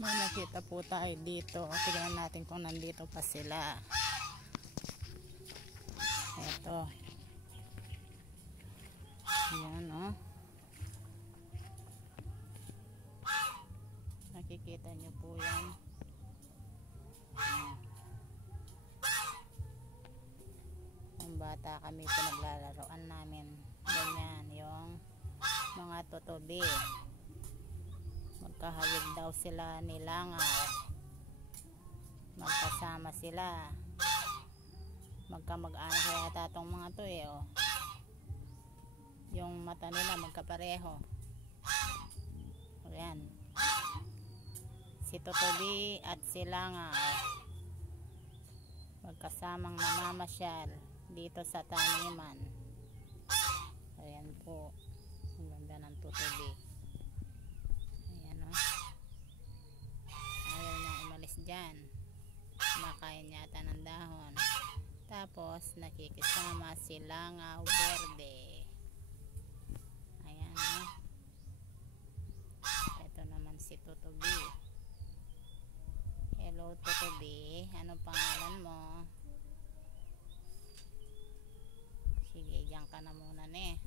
May nakita po tayo dito. Tignan natin kung nandito pa sila. Ito. Yan, oh. Nakikita nyo po yan. Ang bata kami ito naglalaroan namin. Ganyan yung mga tutubi. Magkahawig daw sila nilangaw. Magkasama sila. Magkamag-anak yata itong mga to eh, oh. Yung mata nila magkapareho. Ayan. Si tutubi at si langaw magkasamang namamasyal dito sa taniman. Ayan po. Ang ganda ng tutubi. Ayan, oh. Ayaw niyang umalis dyan. Kumakain yata ng dahon. Tapos nakikisama si langaw verde. Ayan, oh. Ito naman si tutubi. Hello tutubi, anong pangalan mo? Sige, diyan ka na muna, ne.